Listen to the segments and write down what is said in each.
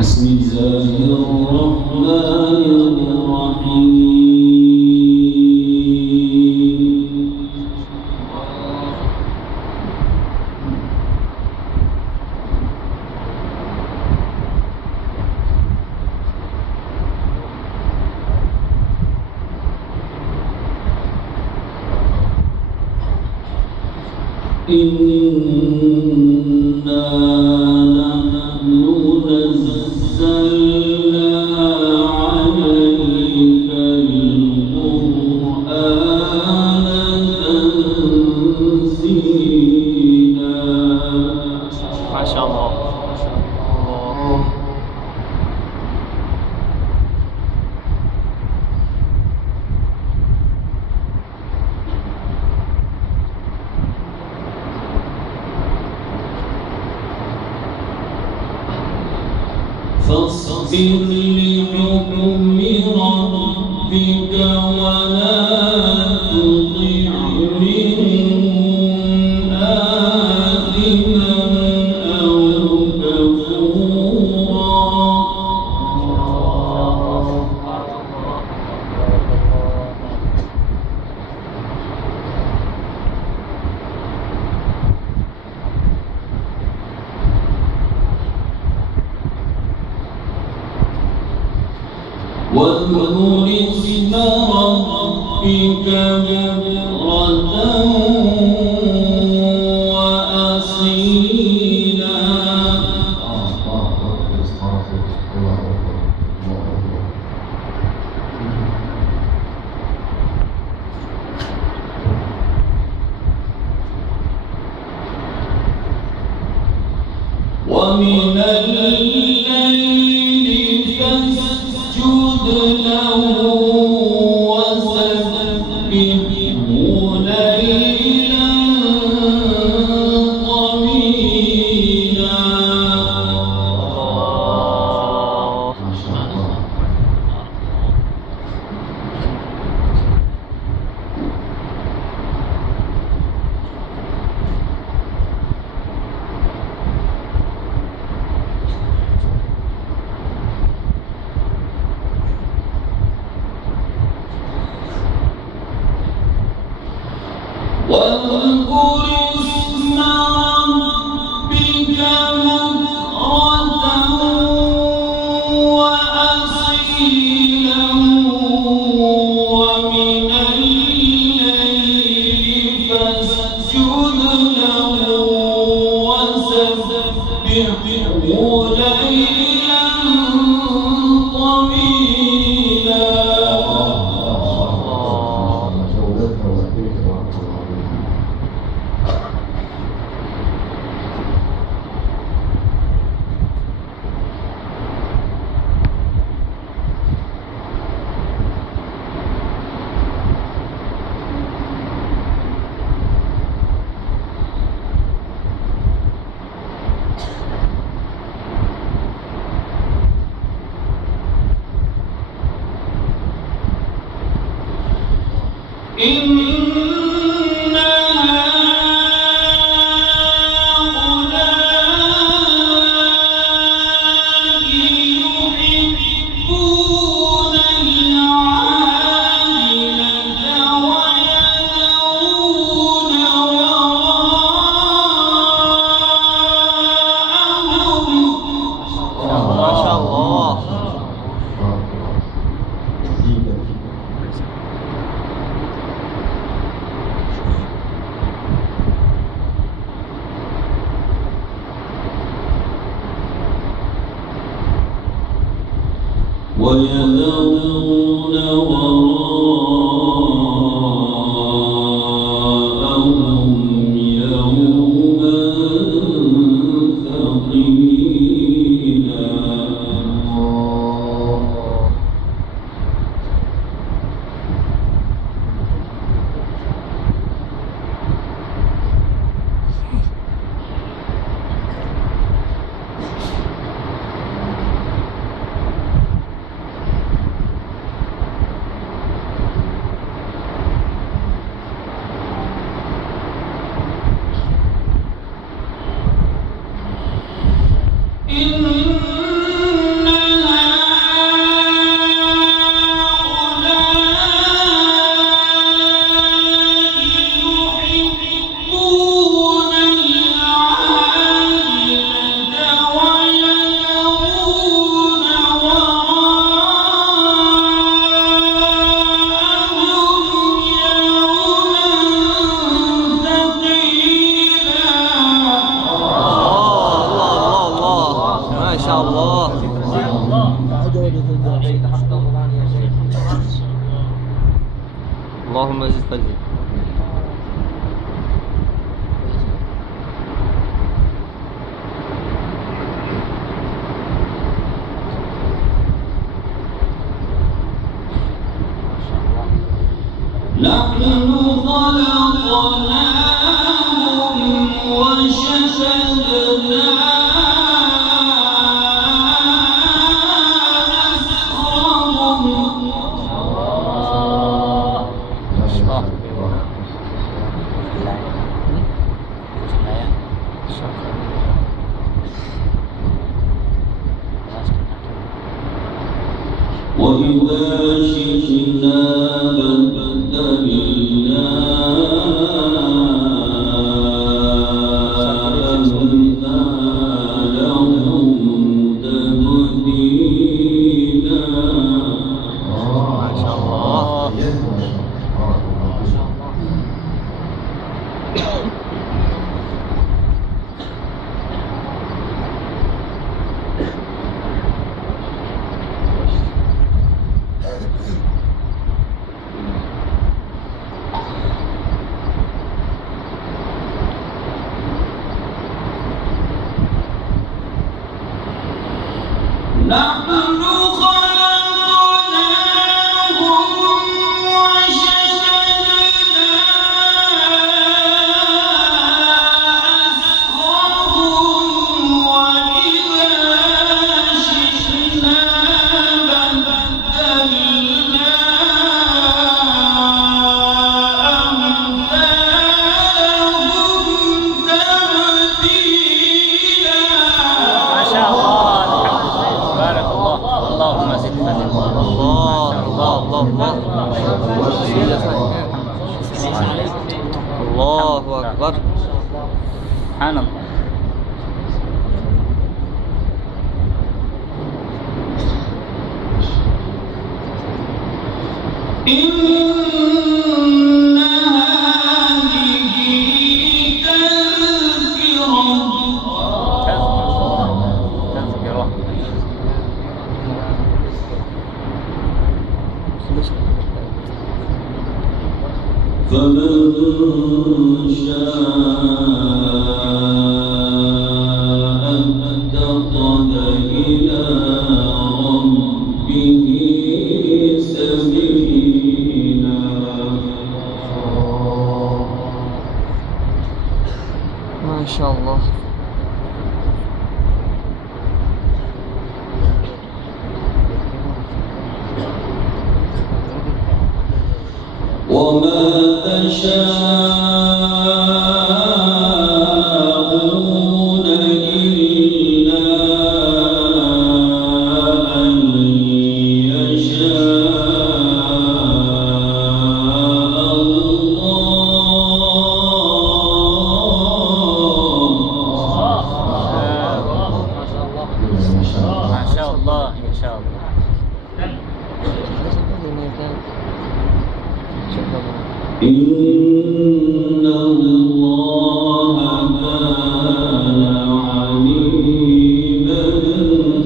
بسم الله الرحمن الرحيم إنا نحن نزلنا عليك القرآن تنزيلا. ما شاء الله. فاصبر لحكم ربك ولا تطع منهم آثما أو كفورا. واذكر اسم ربك بكرة وأصيلا. ومن الليل فاسجد له وسبحه ليلا طويلا. واذكر اسم ربك بكرة وأصيلا. ومن الليل فاسجد له وسبحه ليلا طويلا. إن هؤلاء يحبون العاجلة ويذرون وراءهم. ما شاء الله. ويذرون وراءهم يوما ثقيلا. الله. اللهم زد فزد. نحن خلقناهم وشددنا وإذا شئنا بدلنا أمثالهم تبديلا. ما شاء الله. نحن خلقناهم وشددنا أسرهم وإذا شئنا بدلنا أمثالهم تبديلا. ما شاء الله. بارك الله. اللهم زد فزد. الله الله الله الله. الله أكبر. سبحان الله. إن هذه تذكرة تذكرة. فمن شاء اتخذ إلى ربه سبيلا. ما شاء الله. وما تشاءون إلا أن يشاء الله. ما شاء الله. إن شاء الله. إن الله كان عليما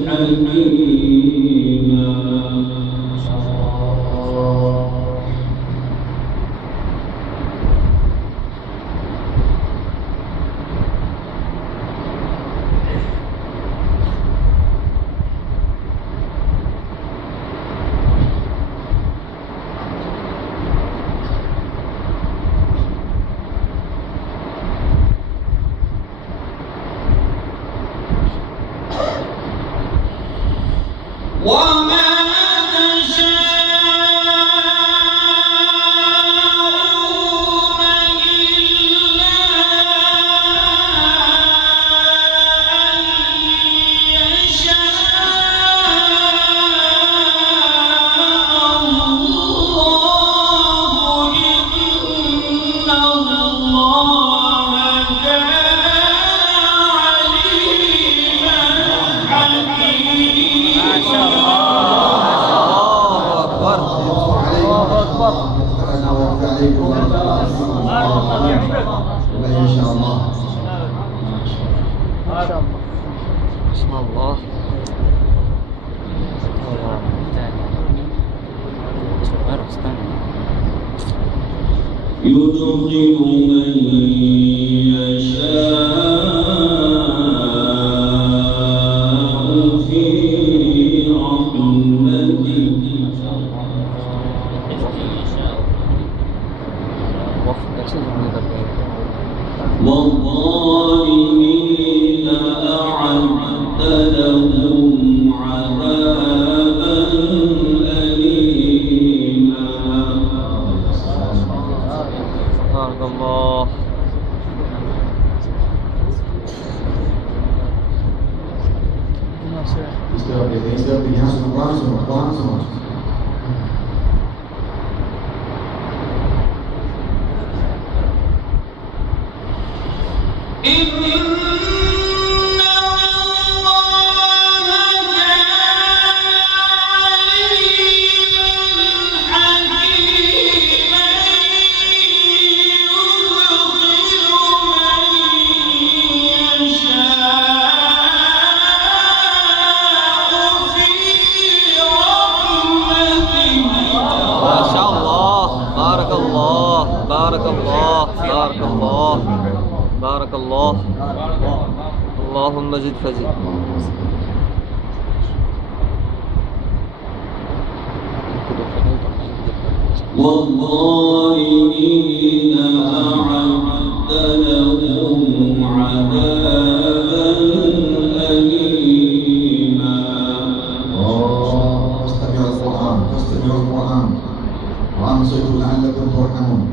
حكيما. وما تشاءون إلا أن يشاء الله. إن الله كان عليما حكيما. ما شاء الله. إن شاء الله. ما شاء الله. يدخل من يشاء في رحمته والظالمين أعد لهم عذابا أليما. بارك الله. Istilah pilihan semua langsung. بارك الله بارك الله بارك الله. اللهم زد فزد. والظالمين أعد لهم عذابا أليما. فاستمعوا القرآن وأنصتوا لعلكم ترحمون.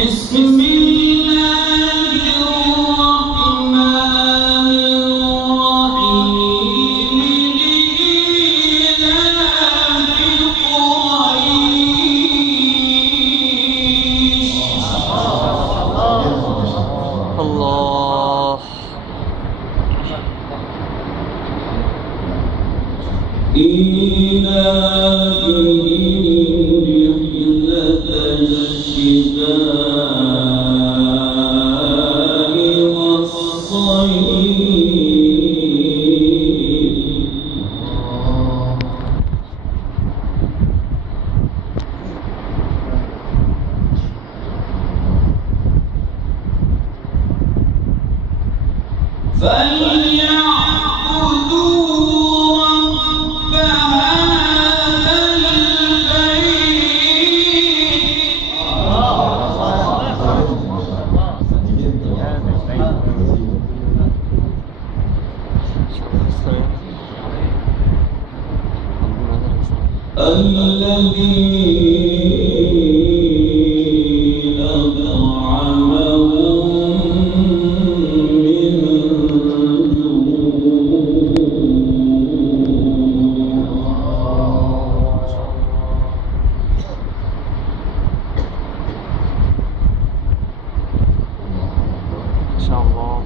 بسم الله الرحمن الرحيم. لإيلاف قريش. الله. إيلافهم رحلة الشتاء والصيف. فليعبدوا رب هذا البيت. الذي أطعمهم من إن شاء الله.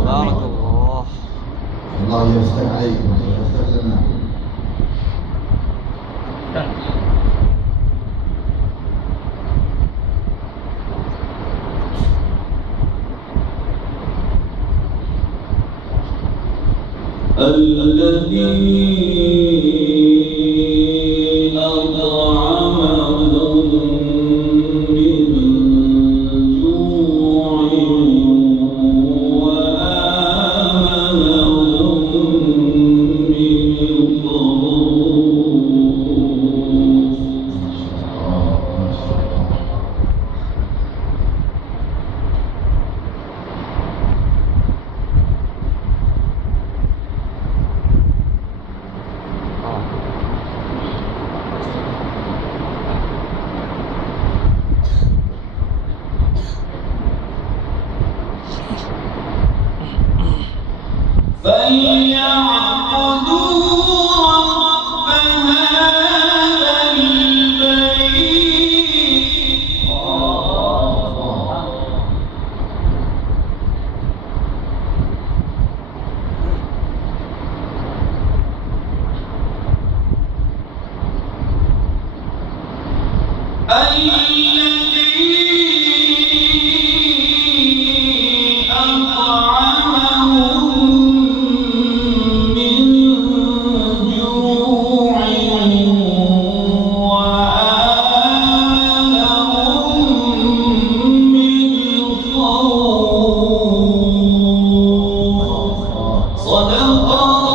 بارك الله. الله يفتح عليكم ويفتح لنا. الذي أطعمهم من جوع وآمنهم صدق